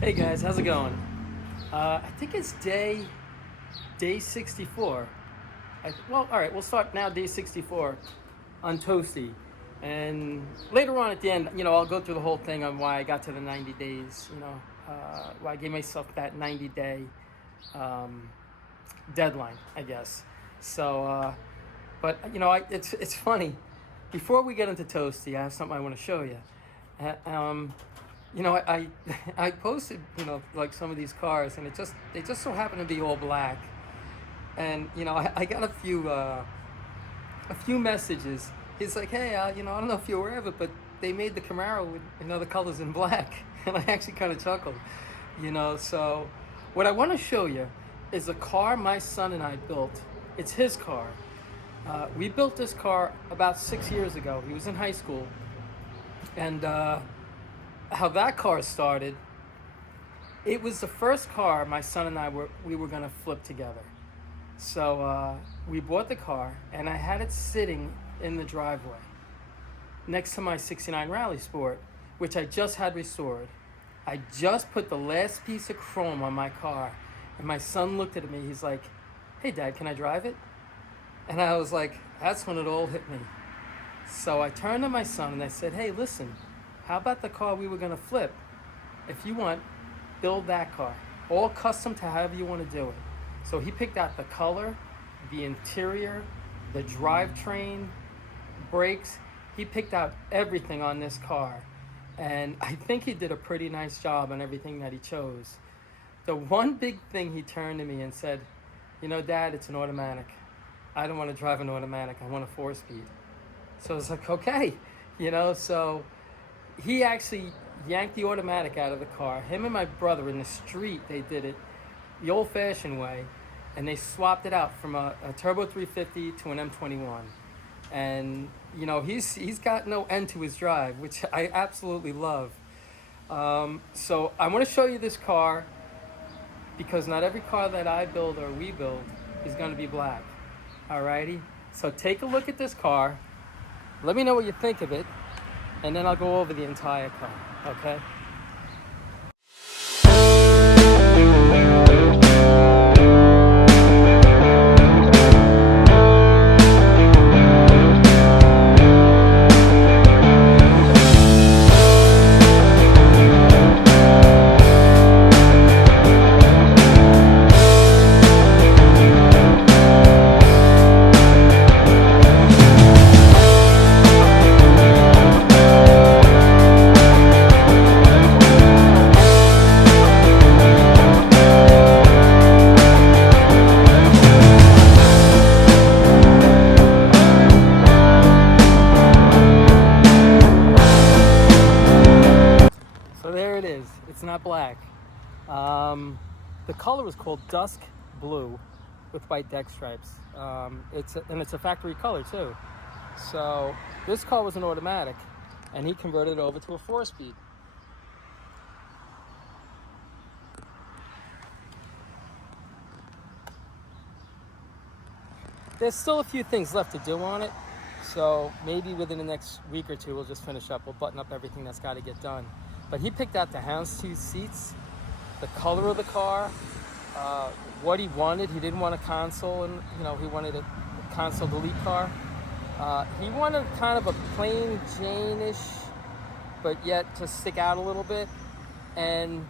Hey guys, how's it going? I think it's day 64. Well, all right, we'll start now. Day 64 on Toasty, and later on at the end, I'll go through the whole thing on why I got to the 90 days. Why I gave myself that 90-day deadline, I guess. So, but it's funny. Before we get into Toasty, I have something I want to show you. Uh, um, I I posted like some of these cars, and they just so happen to be all black, and I got a few messages. He's like, hey, I don't know if you're aware of it, but they made the Camaro with the colors in black, and I actually kind of chuckled. So what I want to show you is a car my son and I built. It's his car. We built this car about 6 years ago. He was in high school, and how that car started, it was the first car my son and we were going to flip together. So we bought the car, and I had it sitting in the driveway next to my 69 Rally Sport, which I just had restored. I just put the last piece of chrome on my car, and my son looked at me. He's like, hey Dad, can I drive it? And I was like, that's when it all hit me. So I turned to my son and I said, hey, listen, how about the car we were going to flip? If you want, build that car. All custom to however you want to do it. So he picked out the color, the interior, the drivetrain, brakes. He picked out everything on this car. And I think he did a pretty nice job on everything that he chose. The one big thing he turned to me and said, Dad, it's an automatic. I don't want to drive an automatic. I want a 4-speed. So I was like, okay. So he actually yanked the automatic out of the car. Him and my brother in the street, they did it the old-fashioned way, and they swapped it out from a Turbo 350 to an M21. And he's got no end to his drive, which I absolutely love. So I want to show you this car, because not every car that I build or we build is going to be black. Alrighty? So take a look at this car. Let me know what you think of it, and then I'll go over the entire car, okay? So there it is. It's not black. The color is called dusk blue with white deck stripes. It's a factory color too. So this car was an automatic, and he converted it over to a 4-speed. There's still a few things left to do on it, so maybe within the next week or two we'll just finish up. We'll button up everything that's got to get done. But he picked out the houndstooth seats, the color of the car, what he wanted. He didn't want a console, and he wanted a console delete car. He wanted kind of a plain Jane-ish, but yet to stick out a little bit. And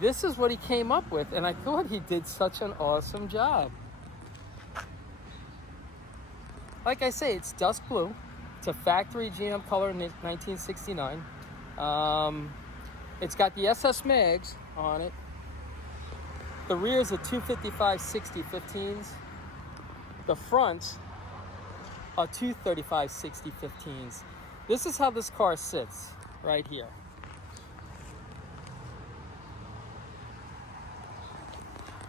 this is what he came up with, and I thought he did such an awesome job. Like I say, it's dusk blue. It's a factory GM color in 1969. It's got the SS mags on it. The rear's a 255/60 15s. The front are 235/60 15s. This is how this car sits right here.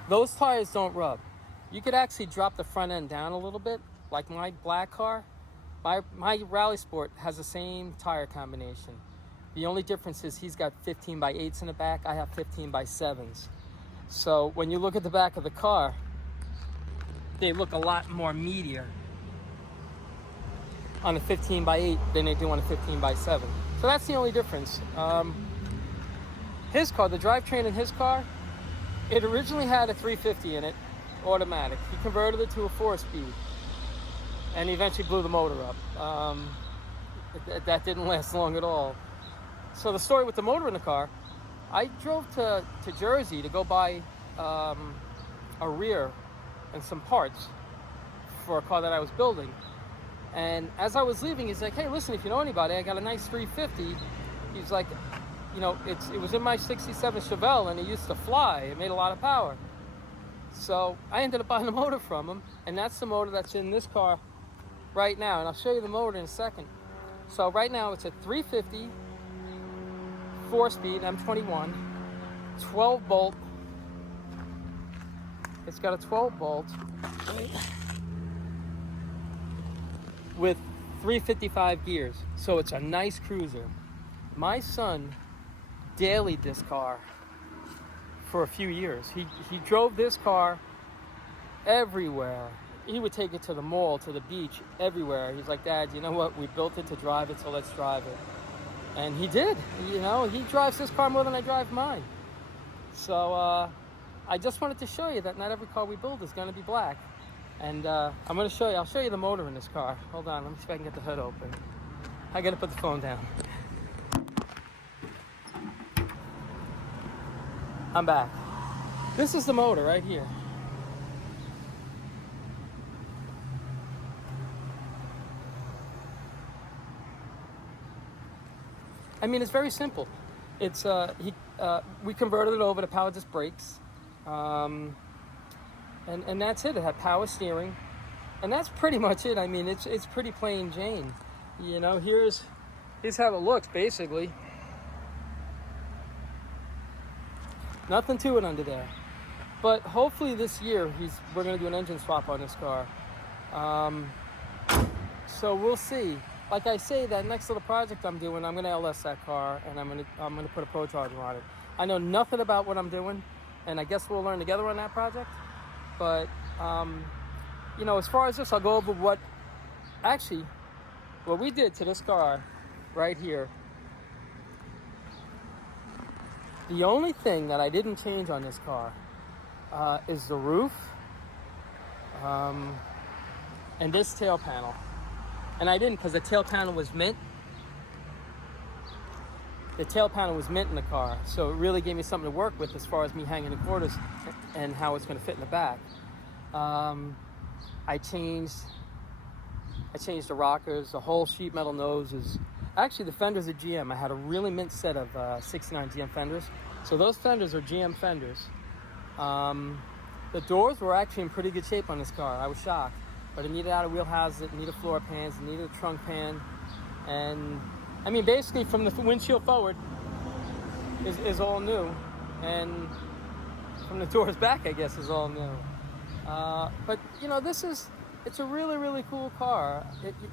Those tires don't rub. You could actually drop the front end down a little bit, like my black car. My Rally Sport has the same tire combination. The only difference is he's got 15x8s in the back. I have 15x7s. So when you look at the back of the car, they look a lot more meatier on a 15x8 than they do on a 15x7. So that's the only difference. his car, the drivetrain in his car, it originally had a 350 in it, automatic. He converted it to a 4-speed, and he eventually blew the motor up. That didn't last long at all. So the story with the motor in the car, I drove to Jersey to go buy a rear and some parts for a car that I was building. And as I was leaving, he's like, hey, listen, if you know anybody, I got a nice 350. He's like, you know, it was in my 67 Chevelle, and it used to fly. It made a lot of power. So I ended up buying the motor from him, and that's the motor that's in this car right now. And I'll show you the motor in a second. So right now it's a 350, 4-speed, M21, 12 bolt. It's got a 12 bolt with 355 gears. So it's a nice cruiser. My son dailied this car for a few years. He drove this car everywhere. He would take it to the mall, to the beach, everywhere. He's like, Dad, you know what? We built it to drive it, so let's drive it. And he did. You know, he drives this car more than I drive mine. So I just wanted to show you that not every car we build is going to be black. And I'm going to show you. I'll show you the motor in this car. Hold on. Let me see if I can get the hood open. I got to put the phone down. I'm back. This is the motor right here. I mean, it's very simple. It's we converted it over to power disc brakes, and that's it. It had power steering, and that's pretty much it. I mean, it's pretty plain Jane. You know, here's how it looks basically. Nothing to it under there. But hopefully this year we're going to do an engine swap on this car. So we'll see. Like I say, that next little project I'm doing, I'm going to LS that car, and I'm going to put a Pro Charger on it. I know nothing about what I'm doing, and I guess we'll learn together on that project. But you know, as far as this, I'll go over what we did to this car right here. The only thing that I didn't change on this car is the roof and this tail panel. And I didn't because the tail panel was mint. The tail panel was mint in the car, so it really gave me something to work with as far as me hanging the quarters and how it's going to fit in the back. I changed the rockers, the whole sheet metal nose is... Actually, the fenders are GM. I had a really mint set of 69 GM fenders. So those fenders are GM fenders. The doors were actually in pretty good shape on this car. I was shocked. But it needed outer wheel houses, it needed floor pans, it needed a trunk pan. And, I mean, basically from the windshield forward is all new. And from the doors back, I guess, is all new. But, you know, it's a really, really cool car.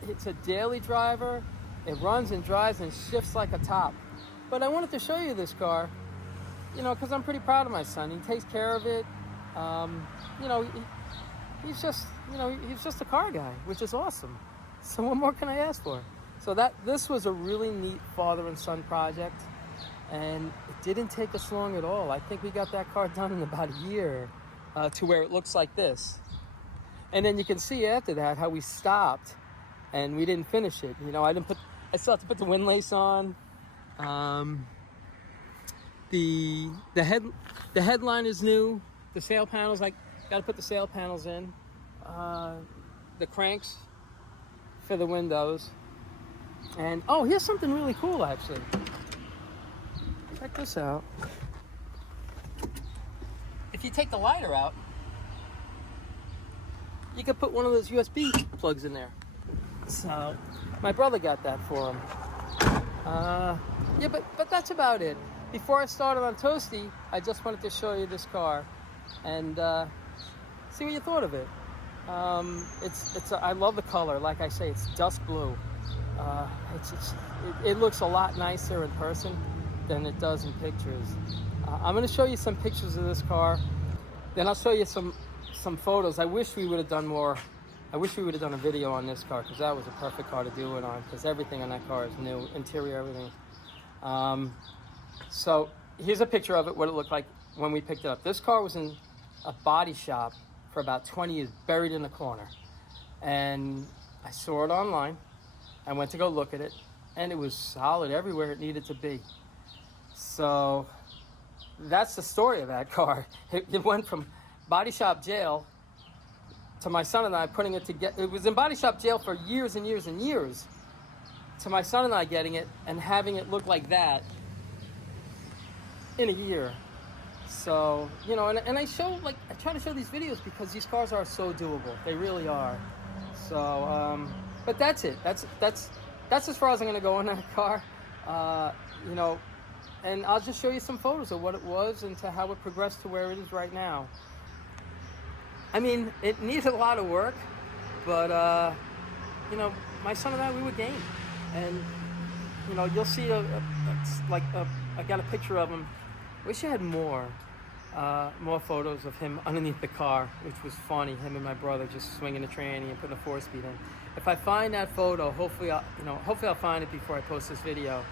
It's a daily driver. It runs and drives and shifts like a top. But I wanted to show you this car, you know, because I'm pretty proud of my son. He takes care of it. You know, he's just a car guy, which is awesome. So what more can I ask for? So this was a really neat father and son project, and it didn't take us long at all. I think we got that car done in about a year to where it looks like this. And then you can see after that how we stopped and we didn't finish it. You know, I still have to put the windlace on. The headline is new. The sail panels, I got to put the sail panels in. The cranks for the windows. And oh, here's something really cool actually. Check this out. If you take the lighter out, you could put one of those USB plugs in there. So my brother got that for him. Yeah, but that's about it. Before I started on Toasty, I just wanted to show you this car and see what you thought of it. I love the color. Like I say, it's dust blue. It looks a lot nicer in person than it does in pictures. I'm going to show you some pictures of this car. Then I'll show you some photos. I wish we would have done more. I wish we would have done a video on this car because that was a perfect car to do it on because everything on that car is new, interior, everything. So here's a picture of it, what it looked like when we picked it up. This car was in a body shop for about 20 years, buried in the corner. And I saw it online. I went to go look at it, and it was solid everywhere it needed to be. So that's the story of that car. It went from body shop jail to my son and I putting it together. It was in body shop jail for years and years and years, to my son and I getting it and having it look like that in a year. So, you know, and I try to show these videos because these cars are so doable. They really are. So, but that's it. That's as far as I'm going to go in that car. You know, and I'll just show you some photos of what it was and to how it progressed to where it is right now. I mean, it needed a lot of work, but, you know, my son and I, we were game. And, you know, you'll see I got a picture of him. Wish I had more photos of him underneath the car, which was funny. Him and my brother just swinging the tranny and putting a 4-speed in. If I find that photo, hopefully I'll find it before I post this video.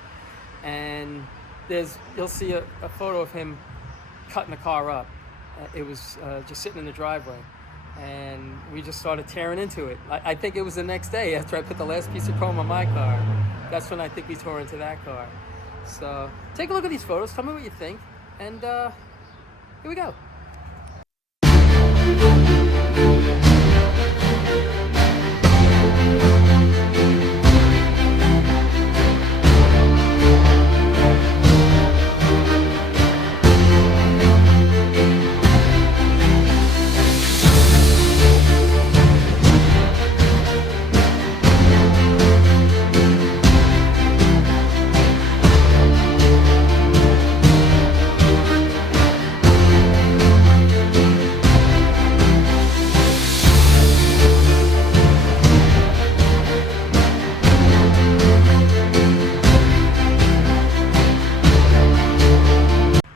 And you'll see a photo of him cutting the car up. It was just sitting in the driveway, and we just started tearing into it. I think it was the next day after I put the last piece of chrome on my car. That's when I think we tore into that car. So take a look at these photos. Tell me what you think. And here we go.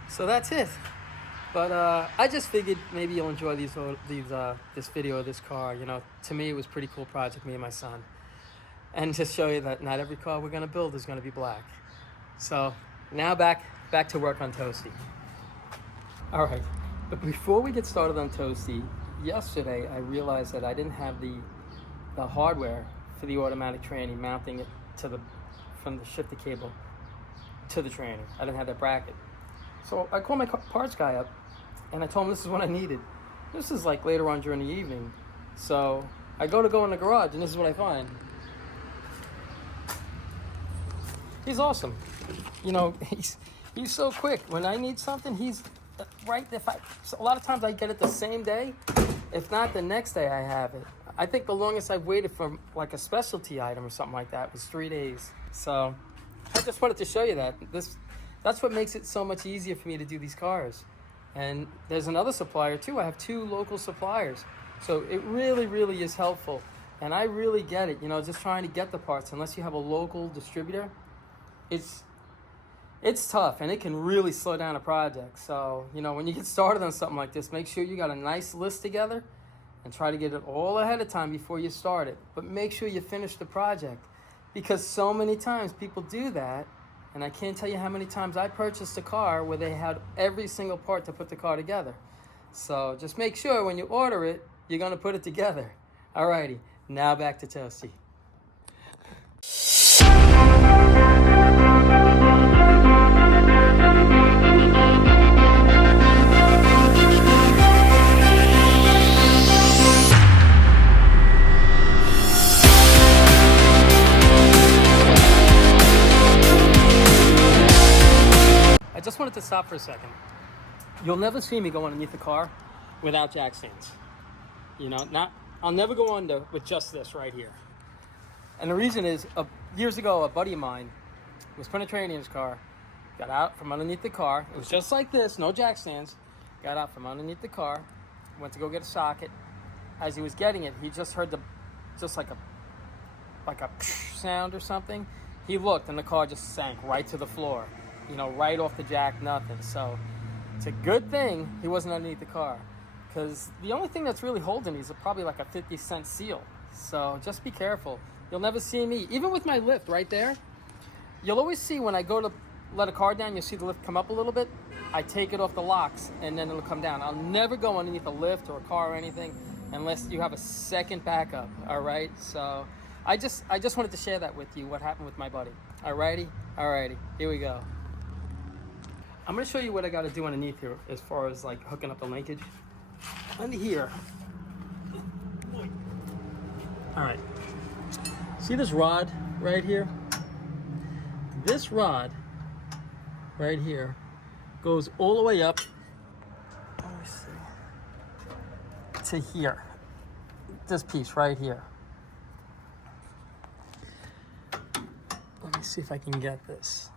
So that's it. But I just figured maybe you'll enjoy this video of this car. You know, to me it was a pretty cool project, me and my son. And just show you that not every car we're gonna build is gonna be black. So now back to work on Toasty. All right, but before we get started on Toasty, yesterday I realized that I didn't have the hardware for the automatic tranny, mounting it from the shifter cable to the tranny. I didn't have that bracket. So I called my parts guy up, and I told him this is what I needed. This is like later on during the evening. So I go in the garage, and this is what I find. He's awesome. You know, he's so quick. When I need something, he's right there. So a lot of times I get it the same day. If not, the next day I have it. I think the longest I've waited for like a specialty item or something like that was 3 days. So I just wanted to show you that. That's what makes it so much easier for me to do these cars. And there's another supplier too. I have 2 local suppliers. So it really, really is helpful. And I really get it, you know, just trying to get the parts. Unless you have a local distributor, it's tough, and it can really slow down a project. So, you know, when you get started on something like this, make sure you got a nice list together and try to get it all ahead of time before you start it. But make sure you finish the project, because so many times people do that. And I can't tell you how many times I purchased a car where they had every single part to put the car together. So just make sure when you order it, you're gonna put it together. Alrighty, now back to Toasty. I just wanted to stop for a second. You'll never see me go underneath the car without jack stands. You know, I'll never go under with just this right here. And the reason is, years ago, a buddy of mine was putting a tranny in his car, got out from underneath the car. It was just like this, no jack stands. Got out from underneath the car, went to go get a socket. As he was getting it, he just heard like a sound or something. He looked, and the car just sank right to the floor. You know, right off the jack, nothing. So it's a good thing he wasn't underneath the car, because the only thing that's really holding these is probably like a 50-cent seal. So just be careful. You'll never see me, even with my lift right there. You'll always see when I go to let a car down, you'll see the lift come up a little bit. I take it off the locks, and then it'll come down. I'll never go underneath a lift or a car or anything unless you have a second backup, all right? So I just wanted to share that with you, what happened with my buddy. Alrighty, here we go. I'm gonna show you what I gotta do underneath here as far as like hooking up the linkage. Under here. All right, see this rod right here? This rod right here goes all the way up, let me see, to here. This piece right here. Let me see if I can get this.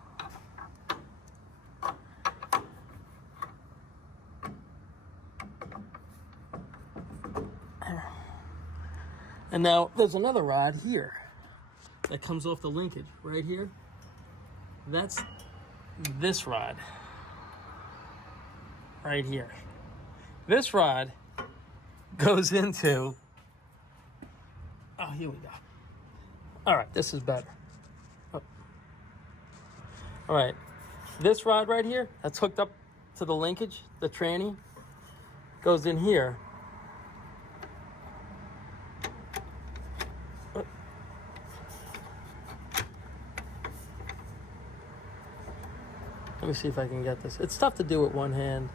And now there's another rod here that comes off the linkage right here. That's this rod right here. This rod goes into, oh, here we go. All right, this is better. Oh. All right, this rod right here that's hooked up to the linkage, the tranny, goes in here. Let me see if I can get this. It's tough to do with one hand,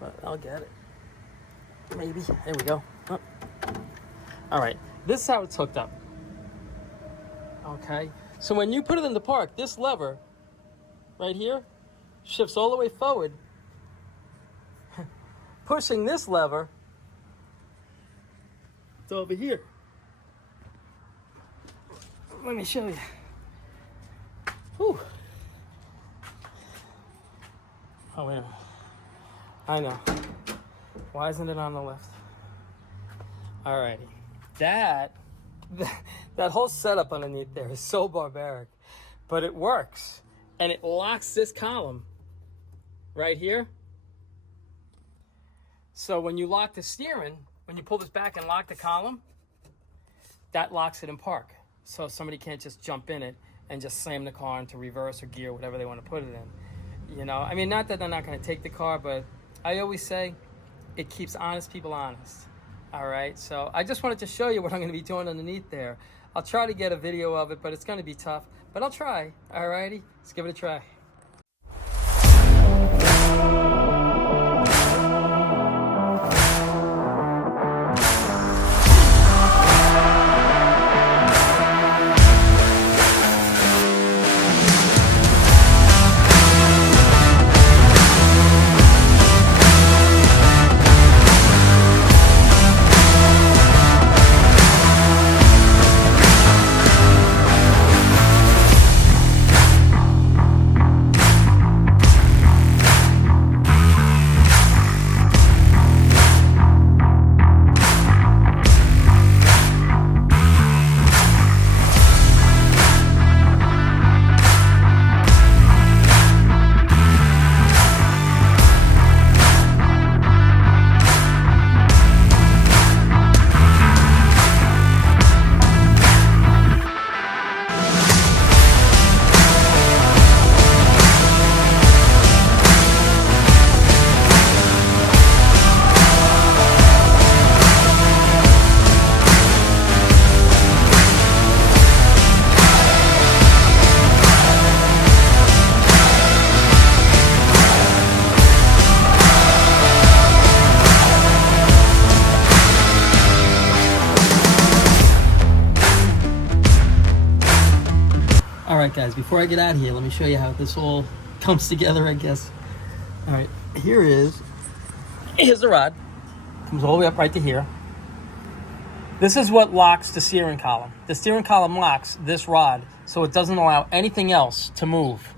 but I'll get it. Maybe. There we go. Oh. All right. This is how it's hooked up. Okay. So when you put it in the park, this lever right here shifts all the way forward, pushing this lever to over here. Let me show you. Whew. Oh, wait a minute. I know. Why isn't it on the left? Alrighty. That whole setup underneath there is so barbaric, but it works. And it locks this column right here. So when you lock the steering, when you pull this back and lock the column, that locks it in park. So somebody can't just jump in it and just slam the car into reverse or gear, whatever they want to put it in. You know, I mean, not that they're not going to take the car, but I always say it keeps honest people honest. All right, so I just wanted to show you what I'm going to be doing underneath there. I'll try to get a video of it, but it's going to be tough. But I'll try. All righty, let's give it a try. Alright guys, before I get out of here, let me show you how this all comes together, I guess. Alright, here's the rod. Comes all the way up right to here. This is what locks the steering column. The steering column locks this rod, so it doesn't allow anything else to move.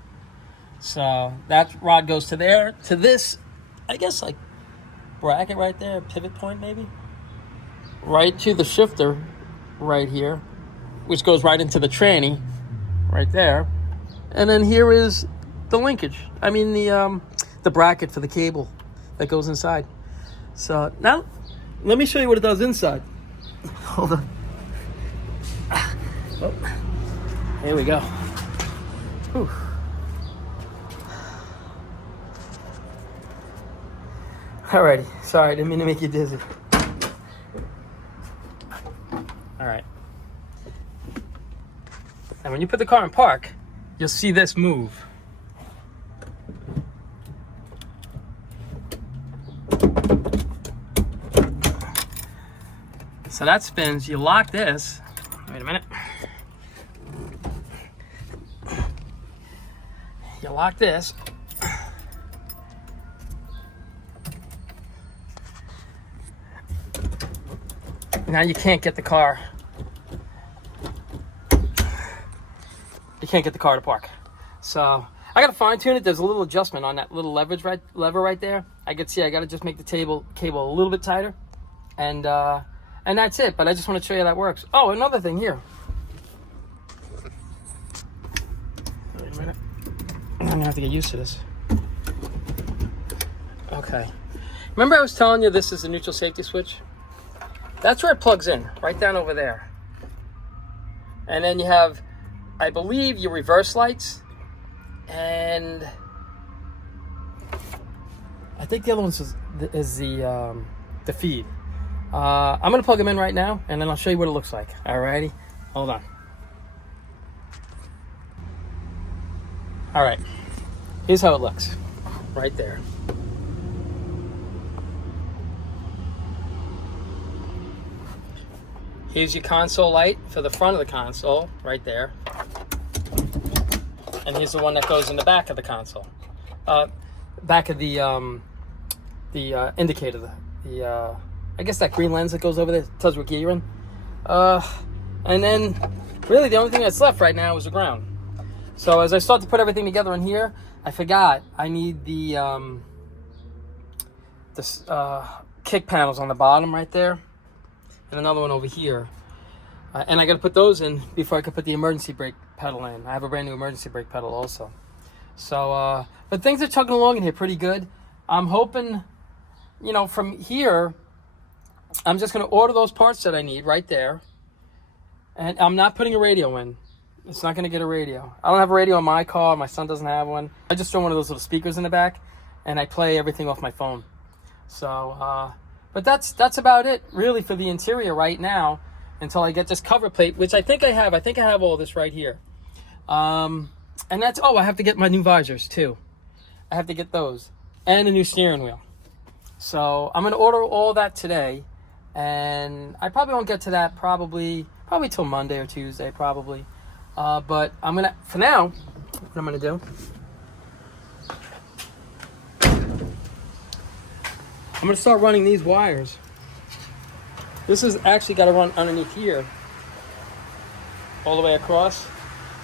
So that rod goes to there, to this, I guess like bracket right there, pivot point maybe. Right to the shifter right here, which goes right into the tranny. Right there, and then here is the linkage. I mean the bracket for the cable that goes inside. So now, let me show you what it does inside. Hold on. Oh, here we go. Whew. Alrighty, sorry, didn't mean to make you dizzy. Alright. And when you put the car in park, you'll see this move. So that spins, you lock this. Wait a minute. You lock this. Now you can't get the car. You can't get the car to park. So I gotta fine tune it. There's a little adjustment on that little lever right there. I can see I gotta just make the cable a little bit tighter, and that's it. But I just want to show you how that works. Oh, another thing here. Wait a minute. I'm gonna have to get used to this. Okay. Remember I was telling you this is the neutral safety switch? That's where it plugs in, right down over there. And then you have, I believe, your reverse lights, and I think the other one is the feed. I'm gonna plug them in right now, and then I'll show you what it looks like. Alrighty, hold on. All right, here's how it looks, right there. Here's your console light for the front of the console, right there. And here's the one that goes in the back of the console. Back of the indicator, I guess that green lens that goes over there tells what gear you're in. And then really the only thing that's left right now is the ground. So as I start to put everything together in here, I forgot I need the kick panels on the bottom right there, and another one over here. And I got to put those in before I can put the emergency brake pedal in. I have a brand new emergency brake pedal also. So, but things are chugging along in here pretty good. I'm hoping, you know, from here, I'm just going to order those parts that I need right there. And I'm not putting a radio in. It's not going to get a radio. I don't have a radio in my car. My son doesn't have one. I just throw one of those little speakers in the back, and I play everything off my phone. So, but that's about it, really, for the interior right now, until I get this cover plate, which I think I have. I think I have all this right here. And that's, I have to get my new visors, too. I have to get those. And a new steering wheel. So I'm going to order all that today. And I probably won't get to that probably till Monday or Tuesday, probably. But I'm going to, for now, what I'm going to do, I'm going to start running these wires. This has actually got to run underneath here, all the way across.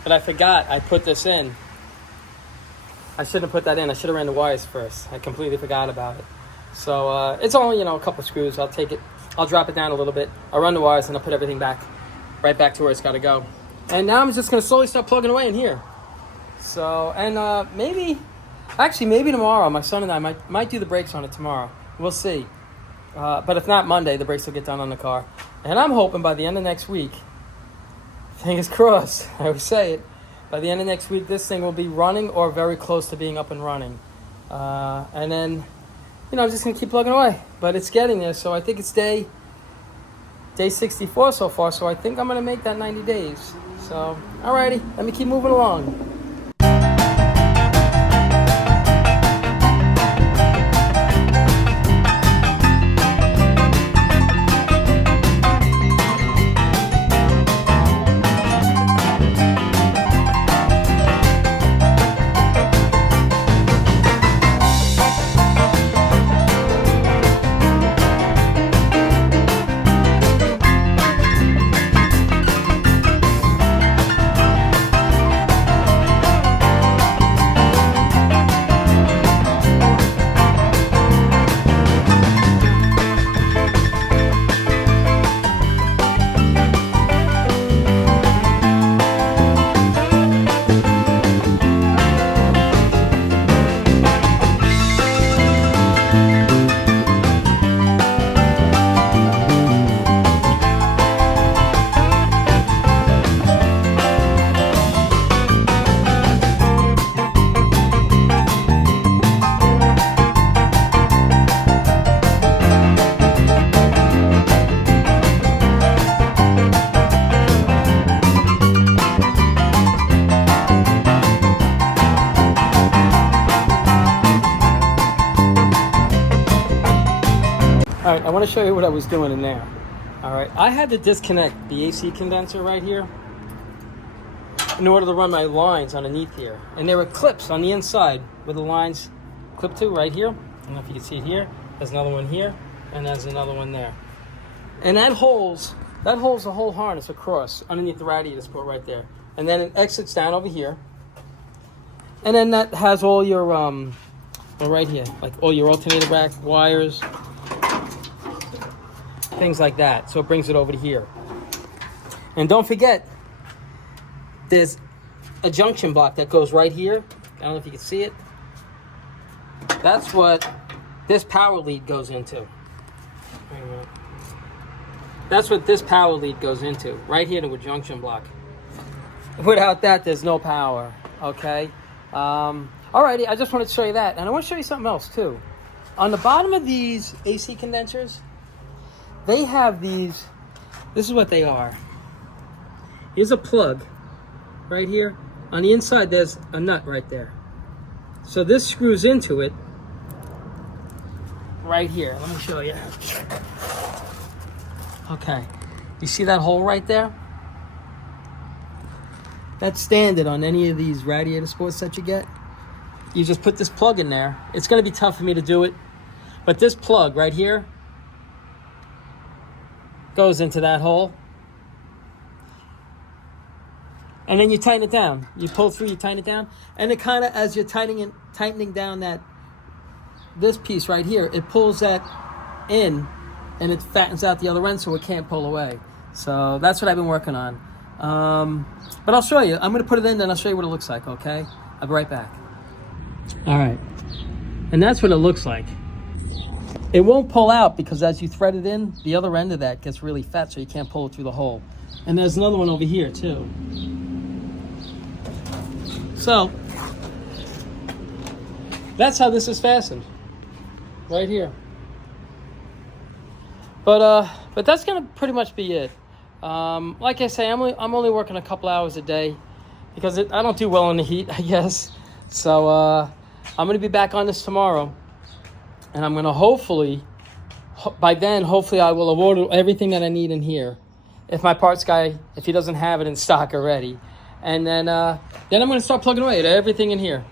But I forgot I put this in. I shouldn't have put that in. I should have ran the wires first. I completely forgot about it. So it's only, a couple of screws. I'll take it. I'll drop it down a little bit. I'll run the wires and I'll put everything right back to where it's got to go. And now I'm just going to slowly start plugging away in here. So, and maybe tomorrow, my son and I might do the brakes on it tomorrow. We'll see. But if not Monday, the brakes will get done on the car. And I'm hoping by the end of next week, fingers crossed, I would say it, by the end of next week, this thing will be running or very close to being up and running. And then, I'm just going to keep plugging away. But it's getting there, so I think it's day 64 so far, so I think I'm going to make that 90 days. So, alrighty, let me keep moving along. All right, I want to show you what I was doing in there. All right, I had to disconnect the AC condenser right here in order to run my lines underneath here. And there were clips on the inside where the lines clip to right here. I don't know if you can see it here. There's another one here, and there's another one there. And that holds the whole harness across underneath the radiator support right there. And then it exits down over here. And then that has all your, well, right here, like all your alternator rack wires, things like that. So it brings it over to here. And don't forget, there's a junction block that goes right here. I don't know if you can see it. That's what this power lead goes into. Wait a minute. That's what this power lead goes into, right here to a junction block. Without that, there's no power, okay? Alrighty, I just wanted to show you that. And I want to show you something else, too. On the bottom of these AC condensers, they have these, this is what they are. Here's a plug right here. On the inside, there's a nut right there. So this screws into it right here. Let me show you. Okay, you see that hole right there? That's standard on any of these radiator sports that you get. You just put this plug in there. It's going to be tough for me to do it, but this plug right here goes into that hole. And then you tighten it down. You pull through, you tighten it down. And it kind of, as you're tightening down this piece right here, it pulls that in and it fattens out the other end so it can't pull away. So that's what I've been working on. But I'll show you. I'm going to put it in, then I'll show you what it looks like, okay? I'll be right back. All right. And that's what it looks like. It won't pull out because as you thread it in, the other end of that gets really fat so you can't pull it through the hole. And there's another one over here too. So, that's how this is fastened. Right here. But that's gonna pretty much be it. Like I say, I'm only working a couple hours a day because I don't do well in the heat, I guess. So I'm gonna be back on this tomorrow, and I'm gonna hopefully, by then, hopefully I will have ordered everything that I need in here. If my parts guy, if he doesn't have it in stock already, and then I'm gonna start plugging away at everything in here.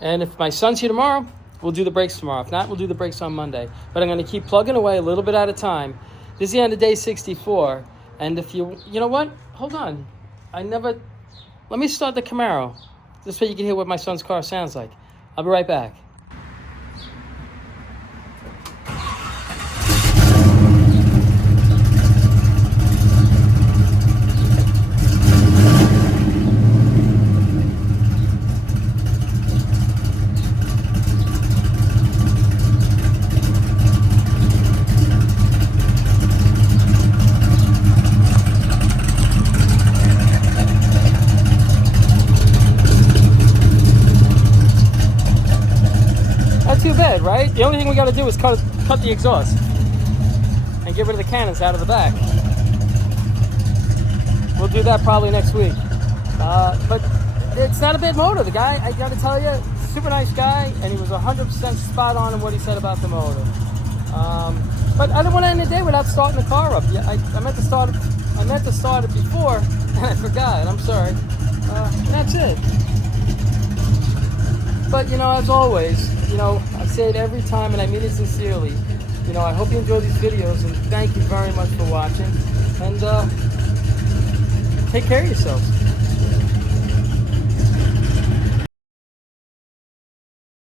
And if my son's here tomorrow, we'll do the brakes tomorrow. If not, we'll do the brakes on Monday. But I'm going to keep plugging away a little bit at a time. This is the end of day 64. And if you know what? Hold on. Let me start the Camaro. This way you can hear what my son's car sounds like. I'll be right back. Too bad, right? The only thing we got to do is cut the exhaust and get rid of the cannons out of the back. We'll do that probably next week. But it's not a bad motor. The guy, I got to tell you, super nice guy, and he was 100% spot on in what he said about the motor. But I didn't want to end the day without starting the car up. Yeah, I meant to start it before, and I forgot. I'm sorry. That's it. But as always, I say it every time and I mean it sincerely. I hope you enjoy these videos and thank you very much for watching. And take care of yourselves.